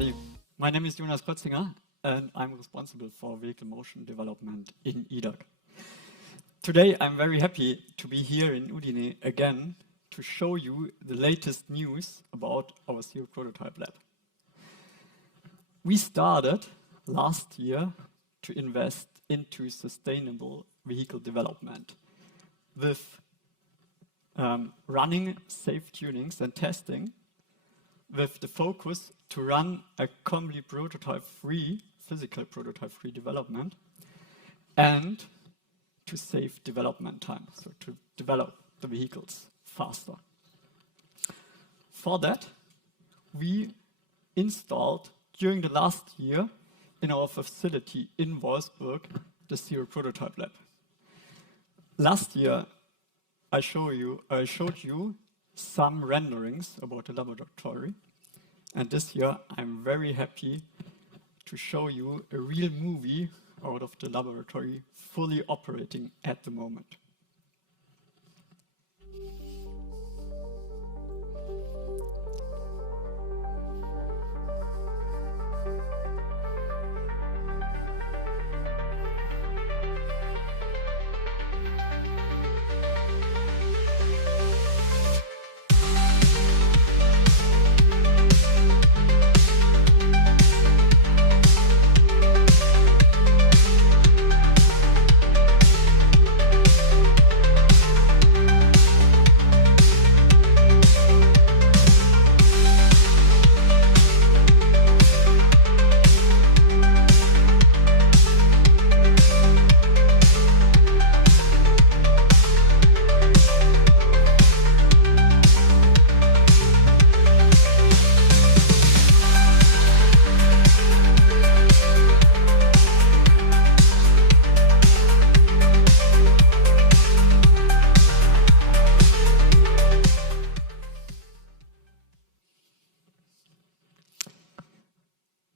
everybody. My name is Jonas Groetzinger, and I'm responsible for vehicle motion development in EDAG. Today, I'm very happy to be here in Udine again to show you the latest news about our Zero Prototype Lab. We started last year to invest into sustainable vehicle development with running safe tunings and testing, with the focus to run a complete prototype-free, physical prototype-free development, and to save development time, so to develop the vehicles faster. For that, we installed during the last year in our facility in Wolfsburg the Zero Prototype Lab. Last year, I showed you some renderings about the laboratory, and this year I'm very happy to show you a real movie out of the laboratory fully operating at the moment.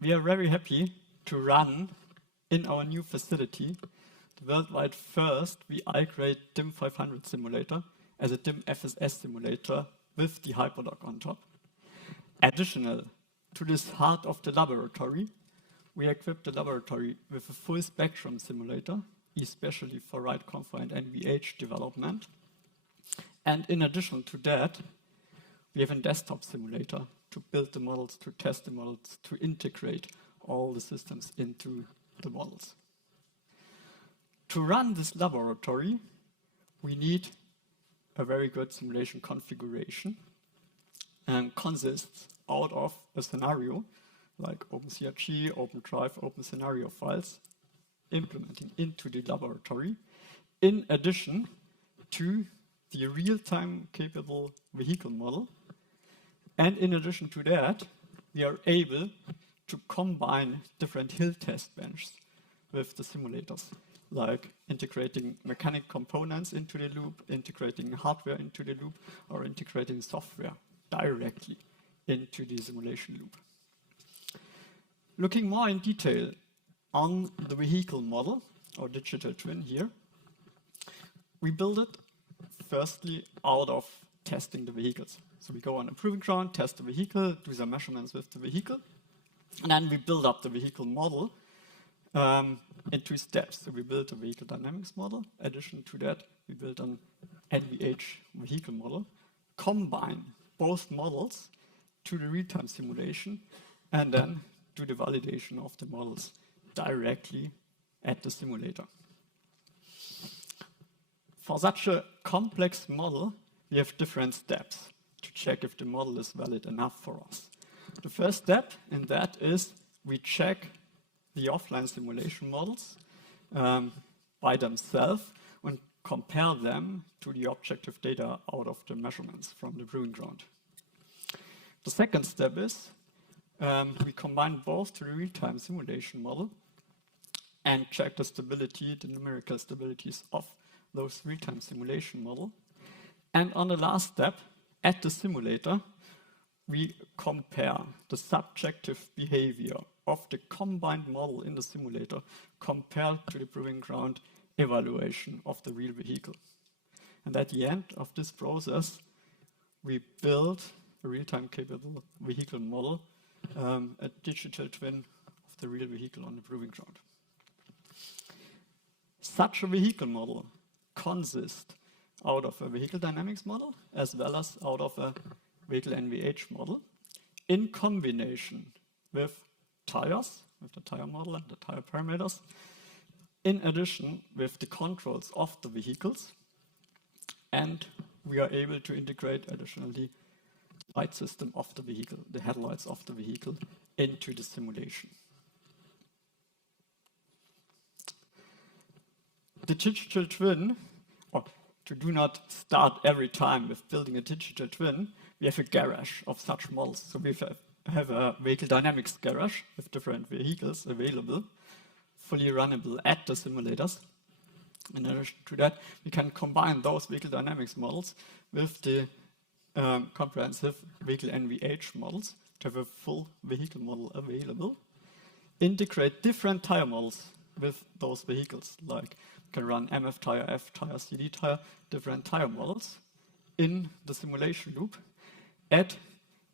We are very happy to run in our new facility the worldwide first VI-grade DIM 500 simulator as a DIM FSS simulator with the Hyperlock on top. Additional to this heart of the laboratory, we equipped the laboratory with a full spectrum simulator, especially for ride comfort and NVH development. And in addition to that, we have a desktop simulator to build the models, to test the models, to integrate all the systems into the models. To run this laboratory, we need a very good simulation configuration and consists out of a scenario like OpenCRG, OpenDrive, OpenScenario files implementing into the laboratory, in addition to the real-time capable vehicle model. And in addition to that, we are able to combine different hill test benches with the simulators, like integrating mechanic components into the loop, integrating hardware into the loop, or integrating software directly into the simulation loop. Looking more in detail on the vehicle model, or digital twin here, we build it firstly out of testing the vehicles. So we go on a proving ground, test the vehicle, do some measurements with the vehicle, and then we build up the vehicle model in two steps. So we build a vehicle dynamics model. In addition to that, we build an NVH vehicle model, combine both models to the real-time simulation, and then do the validation of the models directly at the simulator. For such a complex model, we have different steps to check if the model is valid enough for us. The first step in that is we check the offline simulation models by themselves and compare them to the objective data out of the measurements from the proving ground. The second step is we combine both to the real-time simulation model and check the stability, the numerical stabilities of those real-time simulation model. And on the last step, at the simulator, we compare the subjective behavior of the combined model in the simulator compared to the proving ground evaluation of the real vehicle. And at the end of this process, we build a real-time capable vehicle model a digital twin of the real vehicle on the proving ground. Such a vehicle model consists out of a vehicle dynamics model as well as out of a vehicle NVH model in combination with tires, with the tire model and the tire parameters, in addition with the controls of the vehicles, and we are able to integrate additionally the light system of the vehicle, the headlights of the vehicle, into the simulation. The digital twin, or to do not start every time with building a digital twin, we have a garage of such models. So we have a vehicle dynamics garage with different vehicles available, fully runnable at the simulators. In addition to that, we can combine those vehicle dynamics models with the comprehensive vehicle NVH models to have a full vehicle model available. Integrate different tire models with those vehicles, like you can run MF tire, F tire, CD tire, different tire models in the simulation loop. Add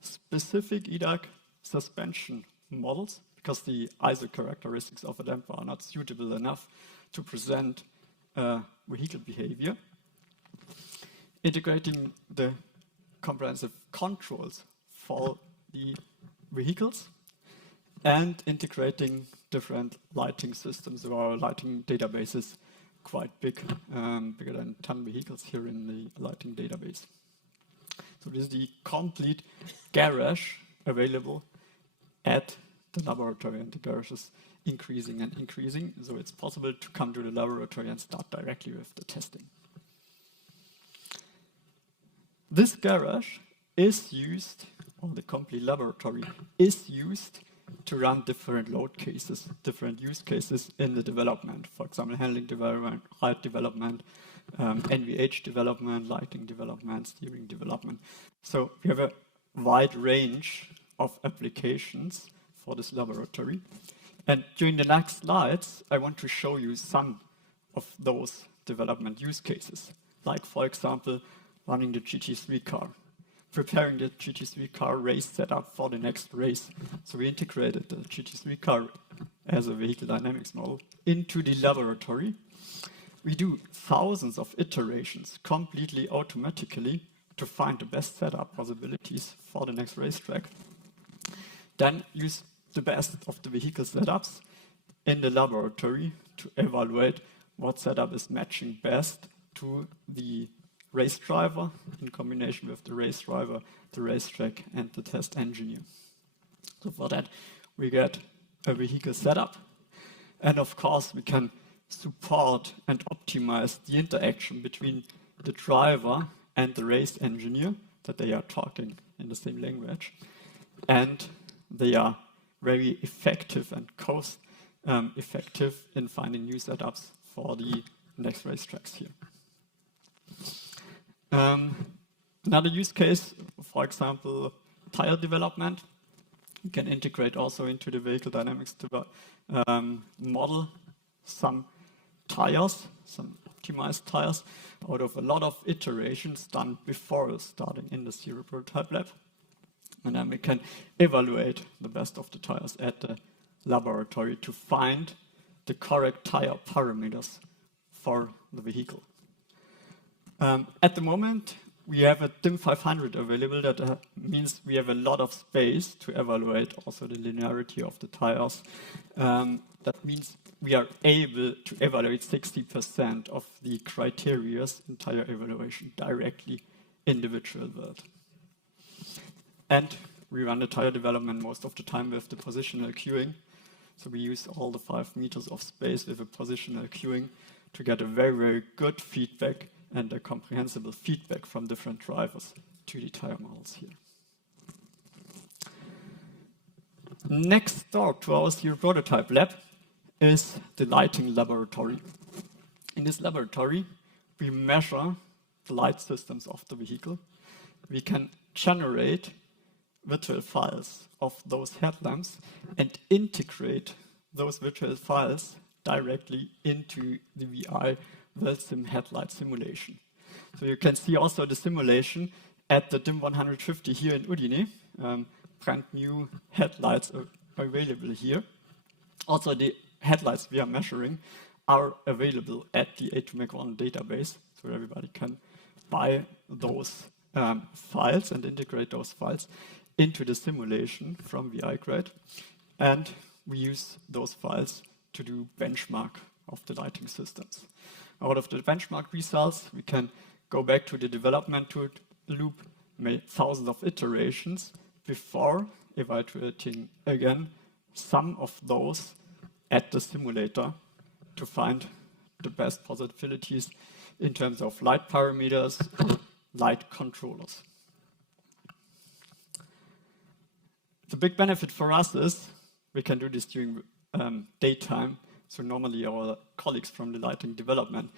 specific EDAG suspension models because the ISO characteristics of a damper are not suitable enough to present vehicle behavior. Integrating the comprehensive controls for the vehicles and integrating different lighting systems or lighting databases, quite big, bigger than 10 vehicles here in the lighting database. So this is the complete garage available at the laboratory, and the garage is increasing and increasing, so it's possible to come to the laboratory and start directly with the testing. This garage is used, or the complete laboratory is used to run different load cases, different use cases in the development. For example, handling development, height development, NVH development, lighting development, steering development. So we have a wide range of applications for this laboratory. And during the next slides, I want to show you some of those development use cases. Like, for example, running the GT3 car, preparing the GT3 car race setup for the next race. So we integrated the GT3 car as a vehicle dynamics model into the laboratory. We do thousands of iterations completely automatically to find the best setup possibilities for the next racetrack. Then use the best of the vehicle setups in the laboratory to evaluate what setup is matching best to the race driver in combination with the race driver, the racetrack, and the test engineer. So for that, we get a vehicle setup. And of course, we can support and optimize the interaction between the driver and the race engineer, that they are talking in the same language. And they are very effective and cost effective in finding new setups for the next racetracks here. Another use case, for example, tire development. You can integrate also into the vehicle dynamics model some tires, some optimized tires out of a lot of iterations done before starting in the Zero Prototype Lab. And then we can evaluate the best of the tires at the laboratory to find the correct tire parameters for the vehicle. At the moment, we have a DIM 500 available. That means we have a lot of space to evaluate also the linearity of the tires. That means we are able to evaluate 60% of the criteria in tire evaluation directly in the virtual world. And we run the tire development most of the time with the positional queuing. So we use all the 5 meters of space with a positional queuing to get a very, very good feedback and a comprehensible feedback from different drivers to the tire models here. Next door to our Zero Prototype Lab is the lighting laboratory. In this laboratory, we measure the light systems of the vehicle. We can generate virtual files of those headlamps and integrate those virtual files directly into the VI WorldSim headlight simulation. So you can see also the simulation at the DIM 150 here in Udine. brand new headlights available here. Also, the headlights we are measuring are available at the A2Mac1 database, so everybody can buy those files and integrate those files into the simulation from the iGrade. And we use those files to do benchmark of the lighting systems. Out of the benchmark results, we can go back to the development loop, make thousands of iterations before evaluating again some of those at the simulator to find the best possibilities in terms of light parameters, light controllers. The big benefit for us is we can do this during daytime. So normally our colleagues from the lighting development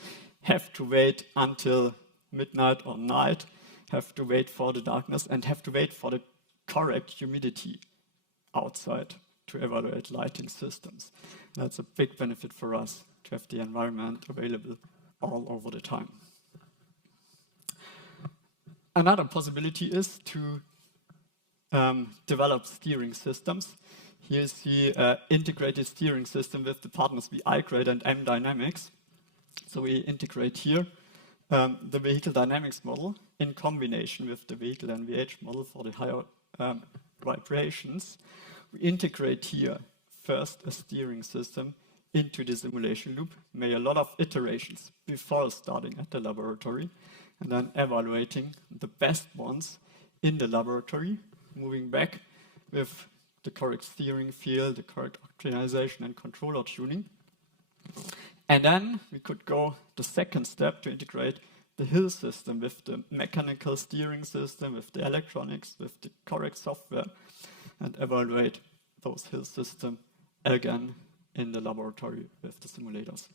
have to wait until midnight or night, have to wait for the darkness, and have to wait for the correct humidity outside to evaluate lighting systems. That's a big benefit for us to have the environment available all over the time. Another possibility is to develop steering systems. Here's the integrated steering system with the partners iGrade and M Dynamics. So we integrate here the vehicle dynamics model in combination with the vehicle NVH model for the higher vibrations. We integrate here first a steering system into the simulation loop, make a lot of iterations before starting at the laboratory, and then evaluating the best ones in the laboratory, moving back with the correct steering field, the correct optimization and controller tuning. And then we could go the second step to integrate the hill system with the mechanical steering system, with the electronics, with the correct software, and evaluate those hill systems again in the laboratory with the simulators.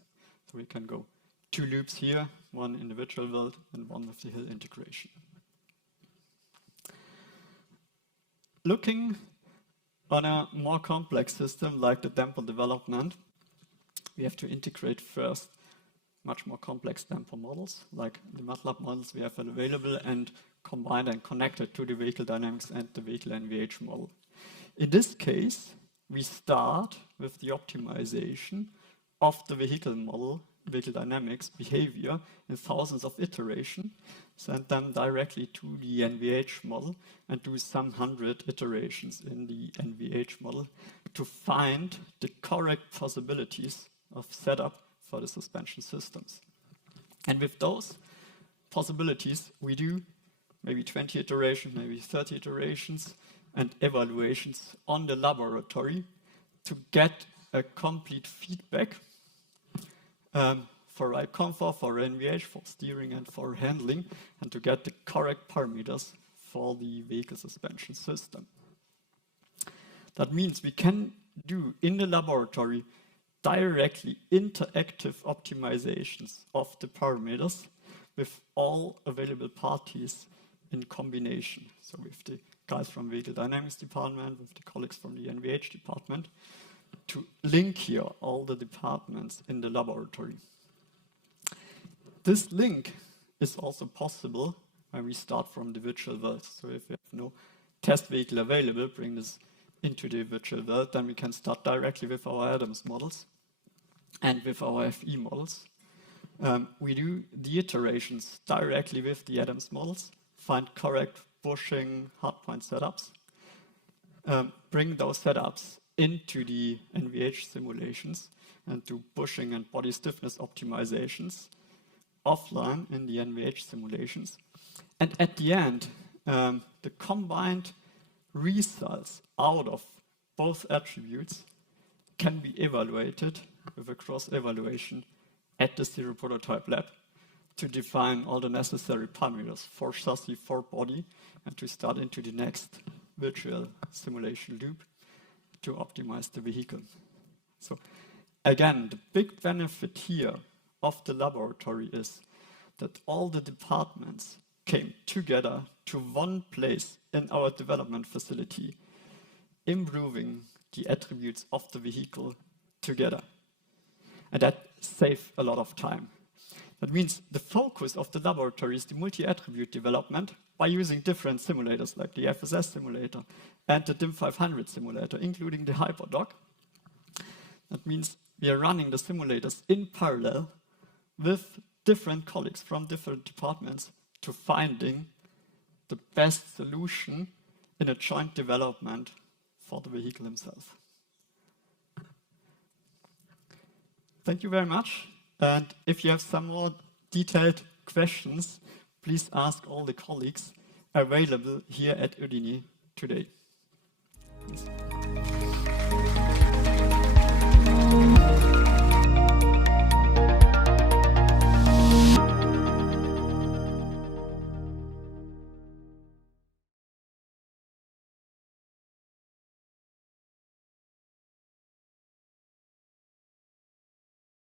So we can go 2 loops here, one in the virtual world and one with the hill integration. Looking on a more complex system like the damper development, we have to integrate first much more complex damper models, like the MATLAB models we have available, and combine and connect it to the vehicle dynamics and the vehicle NVH model. In this case, we start with the optimization of the vehicle model, vehicle dynamics behavior in thousands of iterations, send them directly to the NVH model and do some 100 iterations in the NVH model to find the correct possibilities of setup for the suspension systems. And with those possibilities, we do maybe 20 iterations, maybe 30 iterations, and evaluations on the laboratory to get a complete feedback for ride comfort, for NVH, for steering, and for handling, and to get the correct parameters for the vehicle suspension system. That means we can do in the laboratory directly interactive optimizations of the parameters with all available parties in combination. So with the guys from vehicle dynamics department, with the colleagues from the NVH department, to link here all the departments in the laboratory. This link is also possible when we start from the virtual world. So if we have no test vehicle available, bring this into the virtual world, then we can start directly with our Adams models and with our FE models. We do the iterations directly with the Adams models, find correct bushing hardpoint setups, bring those setups into the NVH simulations and do bushing and body stiffness optimizations offline in the NVH simulations. And at the end, the combined results out of both attributes can be evaluated with a cross-evaluation at the Zero Prototype Lab to define all the necessary parameters for chassis, for body, and to start into the next virtual simulation loop to optimize the vehicle. So again, the big benefit here of the laboratory is that all the departments came together to one place in our development facility, improving the attributes of the vehicle together. And that saves a lot of time. That means the focus of the laboratory is the multi-attribute development by using different simulators like the FSS simulator and the DIM 500 simulator, including the HyperDoc. That means we are running the simulators in parallel with different colleagues from different departments to finding the best solution in a joint development for the vehicle himself. Thank you very much. And if you have some more detailed questions, please ask all the colleagues available here at Udine today. Please.